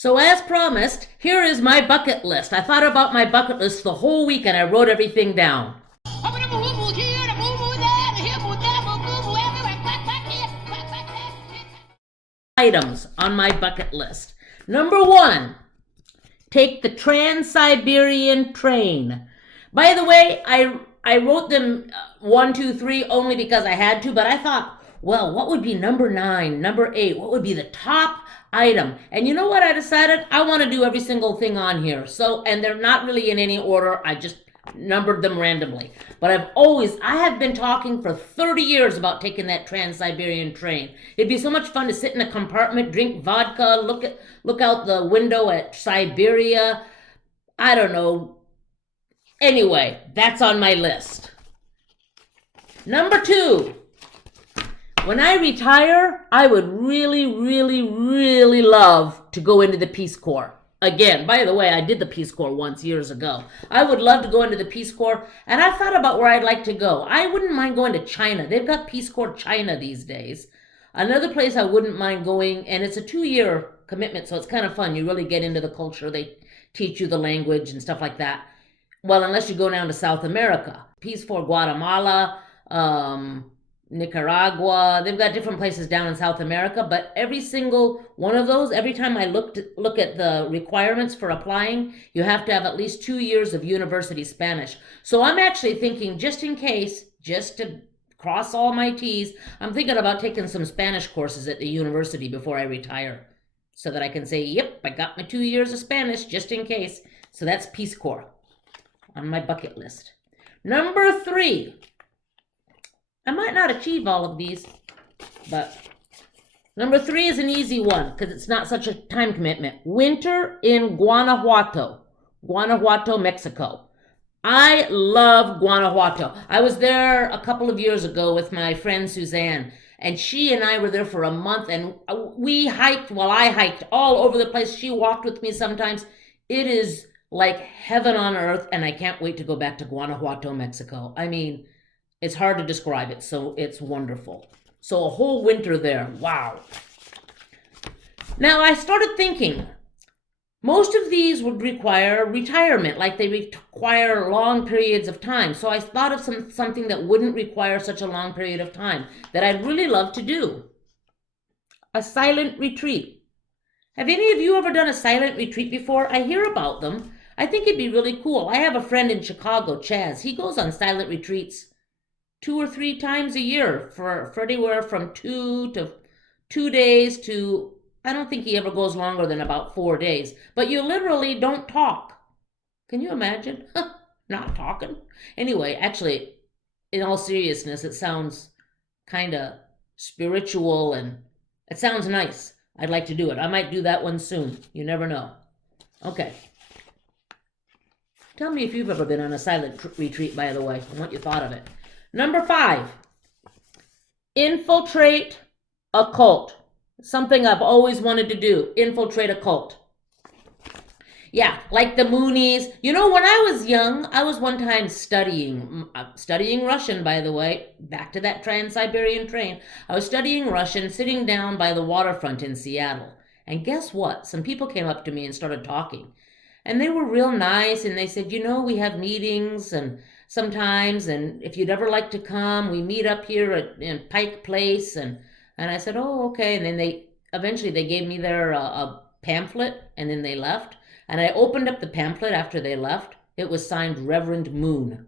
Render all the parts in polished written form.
So as promised, here is my bucket list. I thought about my bucket list the whole week and I wrote everything down. Items on my bucket list. Number 1, take the trans-Siberian train. By the way, I wrote them 1, 2, 3 only because I had to, but I thought, well, what would be number 9, number 8? What would be the top item? And you know what I decided? I want to do every single thing on here. So, and they're not really in any order. I just numbered them randomly. But I have been talking for 30 years about taking that trans-Siberian train. It'd be so much fun to sit in a compartment, drink vodka, look out the window at Siberia. I don't know. Anyway, that's on my list. Number 2, when I retire, I would really, really, really love to go into the Peace Corps. Again, by the way, I did the Peace Corps once years ago. I would love to go into the Peace Corps, and I've thought about where I'd like to go. I wouldn't mind going to China. They've got Peace Corps China these days. Another place I wouldn't mind going, and it's a 2-year commitment, so it's kind of fun. You really get into the culture. They teach you the language and stuff like that. Well, unless you go down to South America. Peace Corps Guatemala, Nicaragua. They've got different places down in South America, but every single one of those, every time I look at the requirements for applying, you have to have at least 2 years of university Spanish. So I'm actually thinking, just in case, just to cross all my T's, I'm thinking about taking some Spanish courses at the university before I retire, so that I can say, yep, I got my 2 years of Spanish just in case. So that's Peace Corps on my bucket list. Number 3, I might not achieve all of these, but number 3 is an easy one because it's not such a time commitment. Winter in Guanajuato, Mexico. I love Guanajuato. I was there a couple of years ago with my friend Suzanne, and she and I were there for a month, and we hiked, well, I hiked all over the place. She walked with me sometimes. It is like heaven on earth, and I can't wait to go back to Guanajuato, Mexico. I mean, it's hard to describe it, so it's wonderful. So a whole winter there, wow. Now I started thinking, most of these would require retirement, like they require long periods of time. So I thought of something that wouldn't require such a long period of time that I'd really love to do. A silent retreat. Have any of you ever done a silent retreat before? I hear about them. I think it'd be really cool. I have a friend in Chicago, Chaz. He goes on silent retreats 2 or 3 times a year for anywhere from 2 days to, I don't think he ever goes longer than about 4 days. But you literally don't talk. Can you imagine? Not talking. Anyway, actually, in all seriousness, it sounds kind of spiritual and it sounds nice. I'd like to do it. I might do that one soon. You never know. Okay. Tell me if you've ever been on a silent retreat, by the way, and what you thought of it. Number 5, infiltrate a cult. Something I've always wanted to do, infiltrate a cult. Yeah, like the Moonies. You know, when I was young, I was one time studying Russian, by the way, back to that trans-Siberian train. I was studying Russian, sitting down by the waterfront in Seattle. And guess what? Some people came up to me and started talking. And they were real nice, and they said, you know, we have meetings and sometimes, and if you'd ever like to come, we meet up here in Pike Place. And I said, oh, okay. And then they eventually gave me their a pamphlet, and then they left. And I opened up the pamphlet after they left. It was signed Reverend Moon.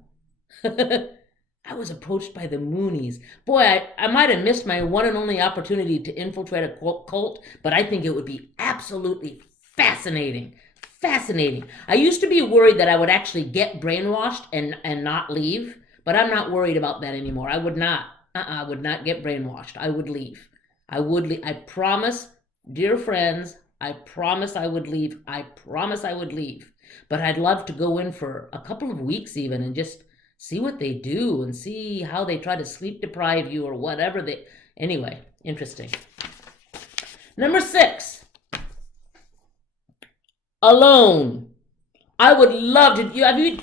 I was approached by the Moonies. Boy, I might have missed my one and only opportunity to infiltrate a cult, but I think it would be absolutely fascinating. Fascinating. I used to be worried that I would actually get brainwashed and not leave, but I'm not worried about that anymore. I would not. I would not get brainwashed. I would leave. I would leave. I promise, dear friends, I promise I would leave. I promise I would leave. But I'd love to go in for a couple of weeks even and just see what they do and see how they try to sleep deprive you or whatever they... Anyway, interesting. Number 6. Alone. I would love to...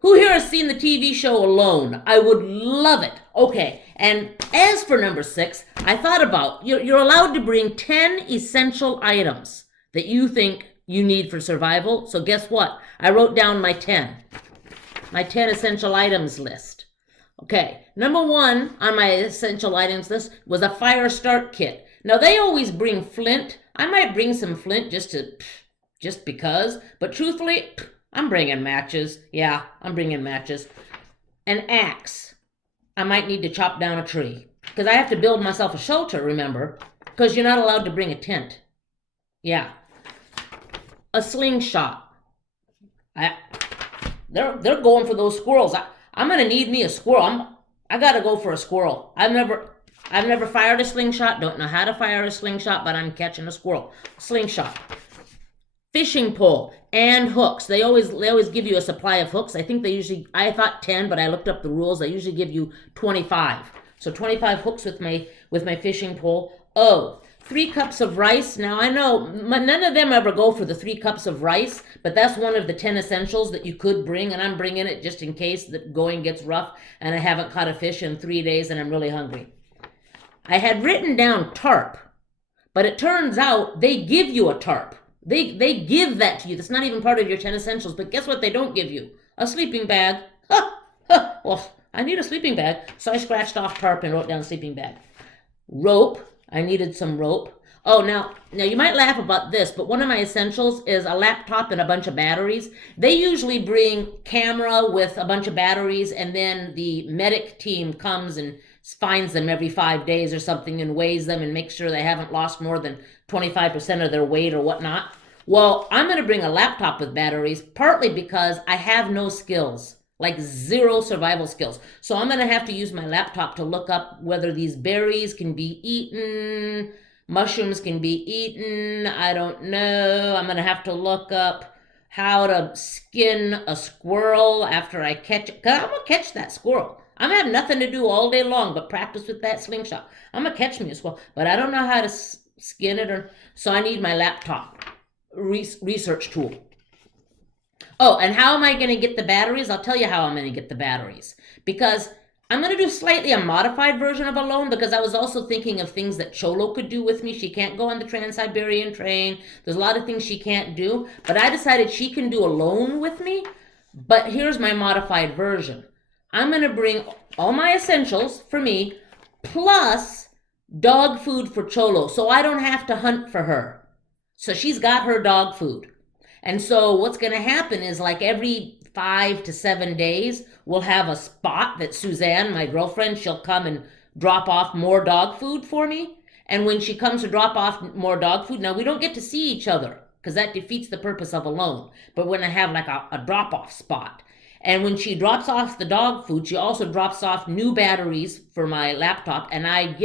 Who here has seen the TV show Alone? I would love it. Okay, and as for number 6, I thought about, you're allowed to bring 10 essential items that you think you need for survival. So guess what? I wrote down my 10 essential items list. Okay, number 1 on my essential items list was a fire start kit. Now they always bring flint. I might bring some flint just because, but truthfully, I'm bringing matches. Yeah, I'm bringing matches. An axe. I might need to chop down a tree because I have to build myself a shelter, remember, because you're not allowed to bring a tent. Yeah. A slingshot. They're going for those squirrels. I'm gonna need me a squirrel. I gotta go for a squirrel. I've never fired a slingshot. Don't know how to fire a slingshot, but I'm catching a squirrel. Slingshot. Fishing pole and hooks. They always give you a supply of hooks. I think I thought 10, but I looked up the rules. They usually give you 25. So 25 hooks with my fishing pole. Oh, 3 cups of rice. Now I know none of them ever go for the 3 cups of rice, but that's one of the 10 essentials that you could bring, and I'm bringing it just in case the going gets rough and I haven't caught a fish in 3 days and I'm really hungry. I had written down tarp, but it turns out they give you a tarp. They give that to you. That's not even part of your 10 essentials, but guess what they don't give you? A sleeping bag. Well, I need a sleeping bag, so I scratched off tarp and wrote down sleeping bag. Rope. I needed some rope. Oh, now you might laugh about this, but one of my essentials is a laptop and a bunch of batteries. They usually bring camera with a bunch of batteries, and then the medic team comes and finds them every 5 days or something and weighs them and makes sure they haven't lost more than 25% of their weight or whatnot. Well, I'm going to bring a laptop with batteries, partly because I have no skills, like 0 survival skills. So I'm going to have to use my laptop to look up whether these berries can be eaten, mushrooms can be eaten, I don't know. I'm going to have to look up how to skin a squirrel after I catch it, because I'm going to catch that squirrel. I'm going to have nothing to do all day long but practice with that slingshot. I'm going to catch me a squirrel, but I don't know how to skin it, so I need my laptop research tool. Oh, and how am I going to get the batteries? I'll tell you how I'm going to get the batteries. Because I'm going to do slightly a modified version of a loan, because I was also thinking of things that Cholo could do with me. She can't go on the trans-Siberian train. There's a lot of things she can't do. But I decided she can do a loan with me. But here's my modified version. I'm going to bring all my essentials for me, plus dog food for Cholo, so I don't have to hunt for her. So she's got her dog food. And so what's going to happen is, like, every 5 to 7 days, we'll have a spot that Suzanne, my girlfriend, she'll come and drop off more dog food for me. And when she comes to drop off more dog food, now we don't get to see each other because that defeats the purpose of a loan. But when I have like a drop-off spot, and when she drops off the dog food, she also drops off new batteries for my laptop, and I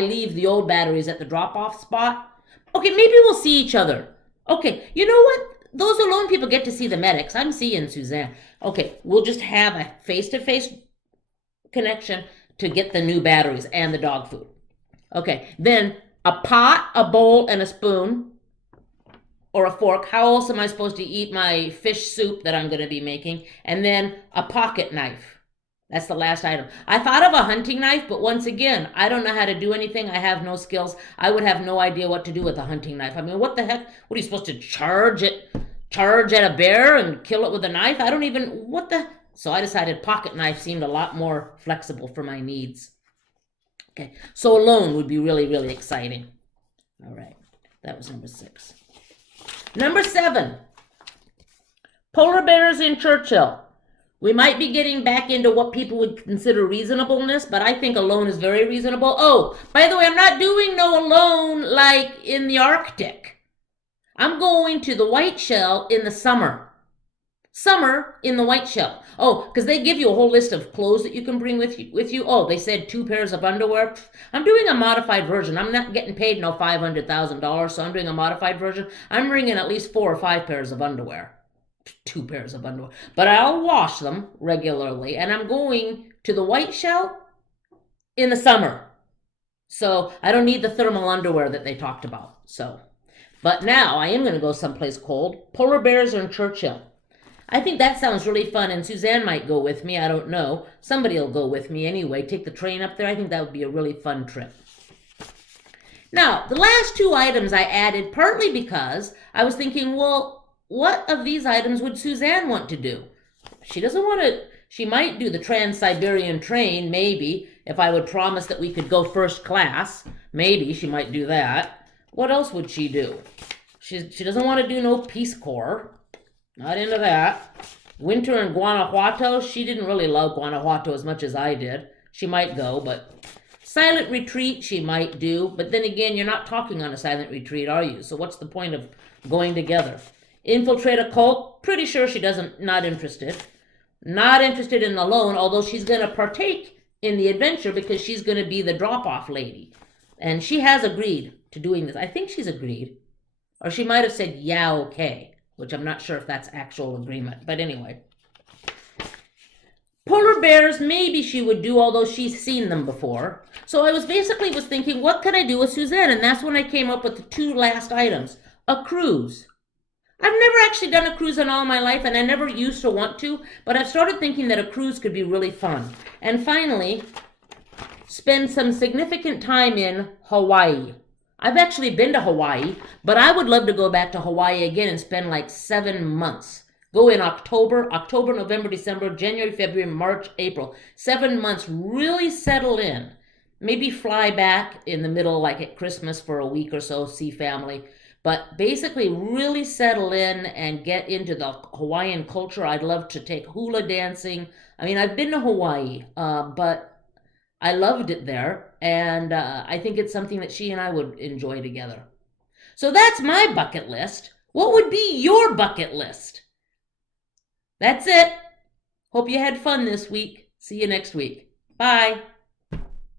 leave the old batteries at the drop-off spot. Okay, maybe we'll see each other. Okay, you know what? Those alone people get to see the medics. I'm seeing Suzanne. Okay, we'll just have a face-to-face connection to get the new batteries and the dog food. Okay, then a pot, a bowl, and a spoon, or a fork. How else am I supposed to eat my fish soup that I'm going to be making? And then a pocket knife. That's the last item. I thought of a hunting knife, but once again, I don't know how to do anything. I have no skills. I would have no idea what to do with a hunting knife. I mean, what the heck? What are you supposed to charge at a bear and kill it with a knife? I don't even, So I decided pocket knife seemed a lot more flexible for my needs. Okay, so a loan would be really, really exciting. All right, that was number 6. Number 7, polar bears in Churchill. We might be getting back into what people would consider reasonableness, but I think a loan is very reasonable. Oh, by the way, I'm not doing no loan like in the Arctic. I'm going to the white shell in the summer. Summer in the white shell. Oh, because they give you a whole list of clothes that you can bring with you. Oh, they said 2 pairs of underwear. I'm doing a modified version. I'm not getting paid no $500,000, so I'm doing a modified version. I'm bringing at least 4 or 5 pairs of underwear. 2 pairs of underwear. But I'll wash them regularly, and I'm going to the white shell in the summer. So I don't need the thermal underwear that they talked about. But now I am going to go someplace cold. Polar bears are in Churchill. I think that sounds really fun, and Suzanne might go with me. I don't know. Somebody will go with me anyway. Take the train up there. I think that would be a really fun trip. Now, the last two items I added partly because I was thinking, well, what of these items would Suzanne want to do? She doesn't want to, she might do the trans-Siberian train, maybe, if I would promise that we could go first class. Maybe she might do that. What else would she do? She doesn't want to do no Peace Corps. Not into that. Winter in Guanajuato, she didn't really love Guanajuato as much as I did. She might go, but silent retreat she might do. But then again, you're not talking on a silent retreat, are you? So what's the point of going together? Infiltrate a cult, pretty sure she doesn't, not interested. Not interested in the loan, although she's going to partake in the adventure because she's going to be the drop-off lady. And she has agreed to doing this. I think she's agreed. Or she might have said, yeah, okay, which I'm not sure if that's actual agreement. But anyway. Polar bears, maybe she would do, although she's seen them before. So I was thinking, what could I do with Suzanne? And that's when I came up with the two last items. A cruise. I've never actually done a cruise in all my life, and I never used to want to, but I've started thinking that a cruise could be really fun. And finally, spend some significant time in Hawaii. I've actually been to Hawaii, but I would love to go back to Hawaii again and spend like 7 months. Go in October, November, December, January, February, March, April. 7 months, really settle in. Maybe fly back in the middle, like at Christmas for a week or so, see family. But basically really settle in and get into the Hawaiian culture. I'd love to take hula dancing. I mean, I've been to Hawaii, but I loved it there. And I think it's something that she and I would enjoy together. So that's my bucket list. What would be your bucket list? That's it. Hope you had fun this week. See you next week. Bye.